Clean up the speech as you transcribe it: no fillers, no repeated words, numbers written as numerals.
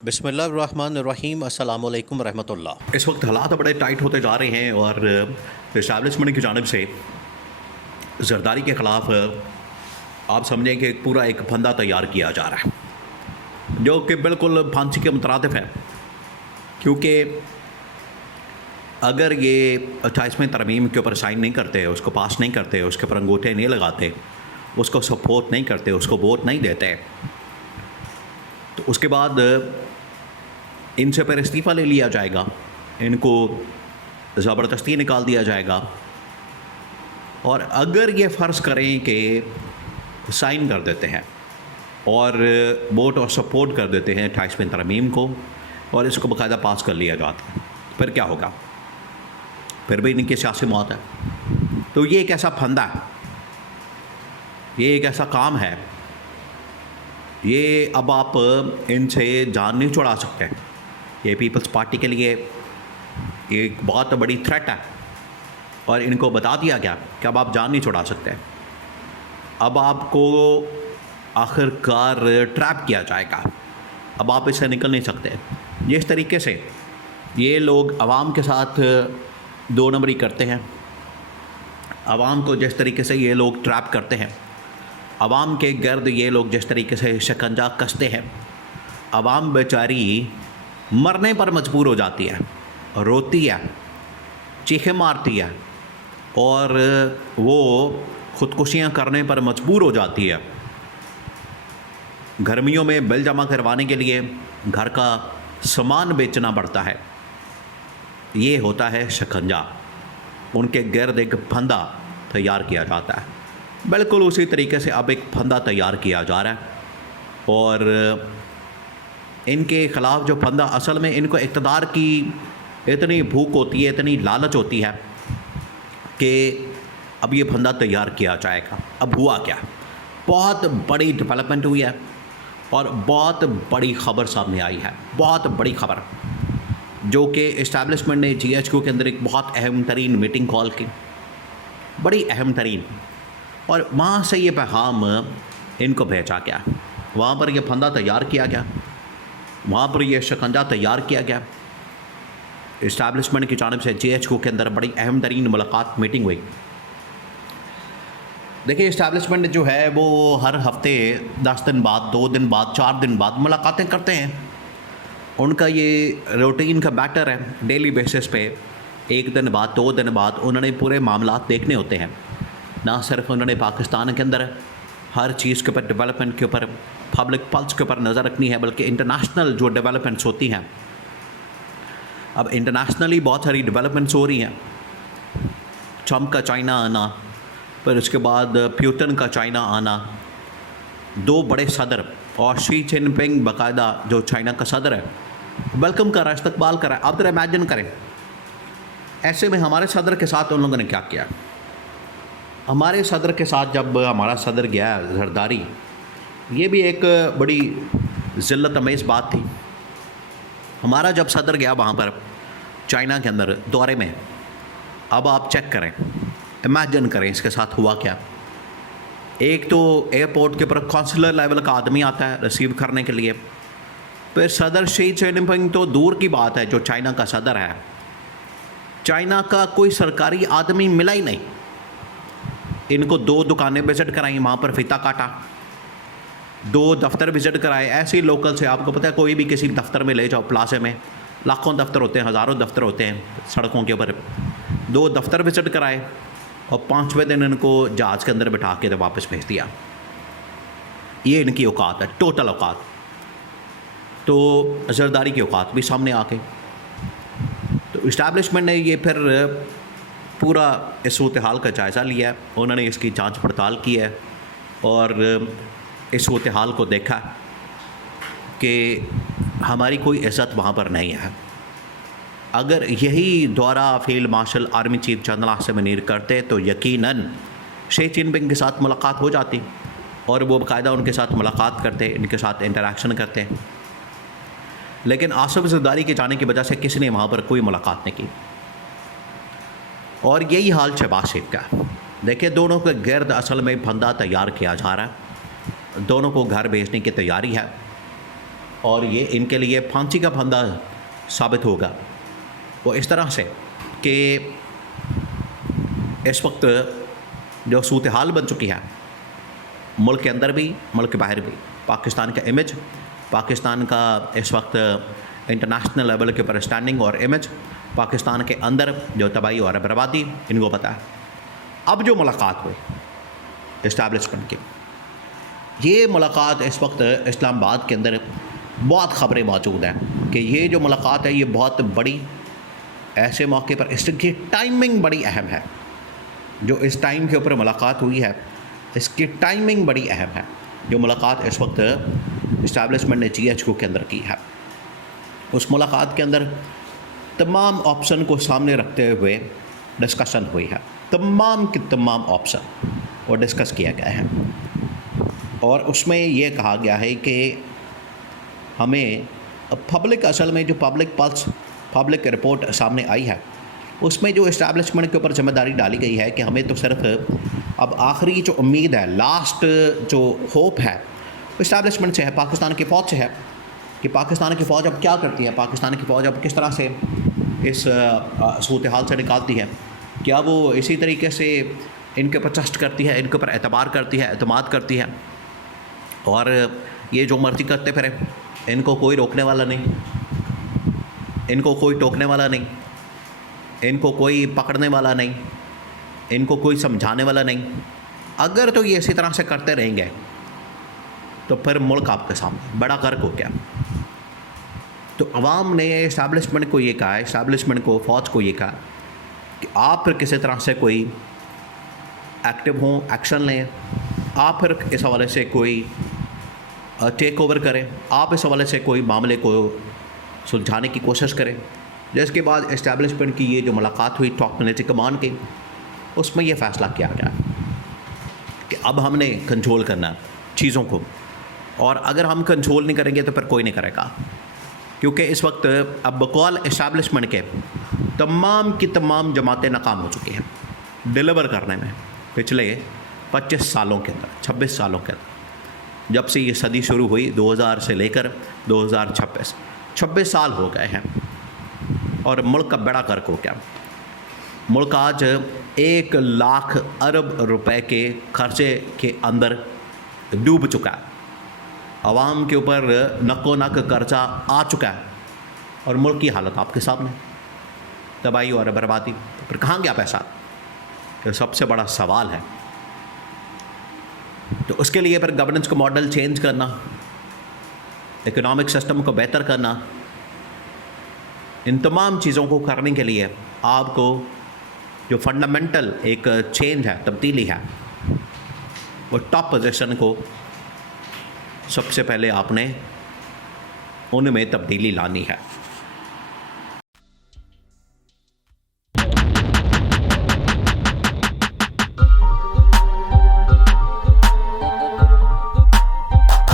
बिस्मिल्लाहिर्रहमानिर्रहीम अस्सलाम वालेकुम रहमतुल्लाह। इस वक्त हालात बड़े टाइट होते जा रहे हैं और इस्टेब्लिशमेंट की जानिब से जरदारी के ख़िलाफ़ आप समझें कि पूरा एक फंदा तैयार किया जा रहा है जो कि बिल्कुल फांसी के मुतरादिफ है। क्योंकि अगर ये 28वें तरमीम के ऊपर साइन नहीं करते, उसको पास नहीं करते, उसके ऊपर अंगूठे नहीं लगाते, उसको सपोर्ट नहीं करते, उसको वोट नहीं देते, तो उसके बाद इनसे फिर इस्तीफ़ा ले लिया जाएगा, इनको ज़बरदस्ती निकाल दिया जाएगा। और अगर ये फ़र्ज़ करें कि साइन कर देते हैं और वोट और सपोर्ट कर देते हैं 28वें तरमीम को और इसको बाकायदा पास कर लिया जाता है, फिर क्या होगा? फिर भी इनकी सियासी मौत है। तो ये एक ऐसा फंदा है, ये एक ऐसा काम है, ये अब आप इनसे जान नहीं छुड़ा सकते। ये पीपल्स पार्टी के लिए एक बहुत बड़ी थ्रेट है और इनको बता दिया गया कि अब आप जान नहीं छुड़ा सकते, अब आपको आखिरकार ट्रैप किया जाएगा, अब आप इससे निकल नहीं सकते। जिस तरीके से ये लोग आवाम के साथ दो नंबरी करते हैं, आवाम को जिस तरीके से ये लोग ट्रैप करते हैं, आवाम के गर्द ये लोग जिस तरीके से शिकंजा कसते हैं, आवाम बेचारी मरने पर मजबूर हो जाती है, रोती है, चीखें मारती है और वो ख़ुदकुशियाँ करने पर मजबूर हो जाती है। गर्मियों में बिल जमा करवाने के लिए घर का सामान बेचना पड़ता है। ये होता है शिकंजा, उनके गर्द एक फंदा तैयार किया जाता है। बिल्कुल उसी तरीके से अब एक फंदा तैयार किया जा रहा है और इनके ख़िलाफ़ जो फंदा, असल में इनको इक़्तिदार की इतनी भूख होती है, इतनी लालच होती है कि अब ये फंदा तैयार किया जाएगा। अब हुआ क्या? बहुत बड़ी डेवलपमेंट हुई है और बहुत बड़ी ख़बर सामने आई है, बहुत बड़ी ख़बर, जो कि इस्टेब्लिशमेंट ने GHQ के अंदर एक बहुत अहम तरीन मीटिंग कॉल की, बड़ी अहम तरीन, और वहाँ से ये पैगाम इनको भेजा गया, वहाँ पर यह फंदा तैयार किया गया, वहाँ पर यह शिकंजा तैयार किया गया। इस्टेब्लिशमेंट की जानिब से GHQ के अंदर बड़ी अहम तरीन मुलाकात मीटिंग हुई। देखिए, इस्टेब्लिशमेंट जो है वो हर हफ्ते 10 दिन बाद, 2 दिन बाद, 4 दिन बाद मुलाकातें करते हैं। उनका ये रूटीन का मैटर है। डेली बेसिस पे 1 दिन बाद, 2 दिन बाद उन्होंने पूरे मामलात देखने होते हैं। ना सिर्फ उन्होंने पाकिस्तान के अंदर हर चीज़ के ऊपर, डेवलपमेंट के ऊपर, पब्लिक पल्स के ऊपर नज़र रखनी है, बल्कि इंटरनेशनल जो डेवलपमेंट्स होती हैं, अब इंटरनेशनली बहुत सारी डेवलपमेंट्स हो रही हैं। ट्रम्प का चाइना आना, फिर उसके बाद प्यूटन का चाइना आना, 2 बड़े सदर, और शी जिनपिंग बाकायदा जो चाइना का सदर है, वेलकम कर रहा है, इस्तकबाल कर रहा है। आप जरा इमेजिन करें, ऐसे में हमारे सदर के साथ उन लोगों ने क्या किया। हमारे सदर के साथ जब हमारा सदर गया जरदारी, ये भी एक बड़ी ज़िल्लत अमेज़ बात थी। हमारा जब सदर गया वहाँ पर चाइना के अंदर दौरे में, अब आप चेक करें, इमेजिन करें इसके साथ हुआ क्या। एक तो एयरपोर्ट के ऊपर कौंसलर लेवल का आदमी आता है रिसीव करने के लिए, फिर सदर शी जिनपिंग तो दूर की बात है, जो चाइना का सदर है, चाइना का कोई सरकारी आदमी मिला ही नहीं। इनको 2 दुकानें विज़िट कराई, वहाँ पर फीता काटा, 2 दफ्तर विज़िट कराए। ऐसे ही लोकल से, आपको पता है, कोई भी किसी दफ्तर में ले जाओ, प्लाजे में लाखों दफ्तर होते हैं, हज़ारों दफ्तर होते हैं सड़कों के ऊपर, 2 दफ्तर विज़िट कराए और 5वें दिन इनको जहाज़ के अंदर बिठा के तो वापस भेज दिया। ये इनकी औकात है, टोटल औकात। तो जरदारी की औकात भी सामने आ गई। तो इस्टेब्लिशमेंट ने ये फिर पूरा इस सूरत हाल का जायज़ा लिया, उन्होंने इसकी जांच पड़ताल की है और इस सूरत हाल को देखा कि हमारी कोई इज़्ज़त वहाँ पर नहीं है। अगर यही दौरा field marshal army chief general Asim Munir करते तो यकीनन शी जिनपिंग के साथ मुलाकात हो जाती और वो बाकायदा उनके साथ मुलाकात करते, इनके साथ इंटरेक्शन करते। लेकिन आसिफ जरदारी के जाने की वजह से किसी ने वहाँ पर कोई मुलाकात नहीं की। और यही हाल शहबाज शरीफ का। देखिए, दोनों के गर्द असल में फंदा तैयार किया जा रहा है, दोनों को घर भेजने की तैयारी है और ये इनके लिए फांसी का फंदा साबित होगा। वो इस तरह से कि इस वक्त जो सूरत हाल बन चुकी है मुल्क के अंदर भी मुल्क के बाहर भी, पाकिस्तान का इमेज, पाकिस्तान का इस वक्त इंटरनेशनल लेवल के ऊपर स्टैंडिंग और इमेज, पाकिस्तान के अंदर जो तबाही और बर्बादी, इनको पता है। अब जो मुलाकात हुई इस्टेब्लिशमेंट की, ये मुलाकात इस वक्त इस्लामाबाद के अंदर बहुत ख़बरें मौजूद हैं कि ये जो मुलाकात है ये बहुत बड़ी, ऐसे मौके पर इसकी टाइमिंग बड़ी अहम है। जो इस टाइम के ऊपर मुलाकात हुई है इसकी टाइमिंग बड़ी अहम है। जो मुलाकात इस वक्त इस्टेब्लिशमेंट ने GHQ के अंदर की है, उस मुलाकात के अंदर तमाम ऑप्शन को सामने रखते हुए डिस्कशन हुई है। तमाम के तमाम ऑप्शन और डिस्कस किया गया है और उसमें ये कहा गया है कि हमें पब्लिक, असल में जो पब्लिक पल्स, पब्लिक रिपोर्ट सामने आई है उसमें जो इस्टेब्लिशमेंट के ऊपर जिम्मेदारी डाली गई है कि हमें तो सिर्फ अब आखिरी जो उम्मीद है, लास्ट जो होप है इस्टेब्लिशमेंट से है, पाकिस्तान की फ़ौज से है कि पाकिस्तान की फ़ौज अब क्या करती है, पाकिस्तान की फ़ौज अब किस तरह से इस सूरत हाल से निकालती है। क्या वो इसी तरीके से इनके ऊपर ट्रस्ट करती है, इनके ऊपर एतबार करती है, एतमाद करती है और ये जो मर्ज़ी करते फिरें, इनको कोई रोकने वाला नहीं, इनको कोई टोकने वाला नहीं, इनको कोई पकड़ने वाला नहीं, इनको कोई समझाने वाला नहीं। अगर तो ये इसी तरह से करते रहेंगे तो फिर मुल्क आपके सामने बड़ा गर्क हो गया। तो अवाम ने इस्टेब्लिशमेंट को ये कहा है, इस्टेब्लिशमेंट को, फ़ौज को ये कहा कि आप फिर किसी तरह से कोई एक्टिव हों, एक्शन लें, आप फिर इस हवाले से कोई टेक ओवर करें, आप इस हवाले से कोई मामले को सुलझाने की कोशिश करें। जिसके बाद इस्टेब्लिशमेंट की ये जो मुलाकात हुई टॉप मिलिट्री कमान की, उसमें ये फ़ैसला किया गया कि अब हमने कंट्रोल करना चीज़ों को, और अगर हम कंट्रोल नहीं करेंगे तो फिर कोई नहीं करेगा। क्योंकि इस वक्त अब बकौल इस्टेब्लिशमेंट के तमाम की तमाम जमातें नाकाम हो चुकी हैं डिलीवर करने में पिछले 25 सालों के अंदर, 26 सालों के अंदर, जब से ये सदी शुरू हुई 2000 से लेकर 2026 साल हो गए हैं और मुल्क का बड़ा गर्क हो गया। मुल्क आज 1 लाख अरब रुपए के खर्चे के अंदर डूब चुका है। आवाम के ऊपर नको नक कर्जा आ चुका है और मुल्क की हालत आपके सामने, तबाही और बर्बादी। फिर कहाँ गया पैसा? ये सबसे बड़ा सवाल है। तो उसके लिए फिर गवर्नेंस को मॉडल चेंज करना, इकोनॉमिक सिस्टम को बेहतर करना, इन तमाम चीज़ों को करने के लिए आपको जो फंडामेंटल एक चेंज है, तब्दीली है, वो टॉप पोजीशन को सबसे पहले आपने उनमें तब्दीली लानी है।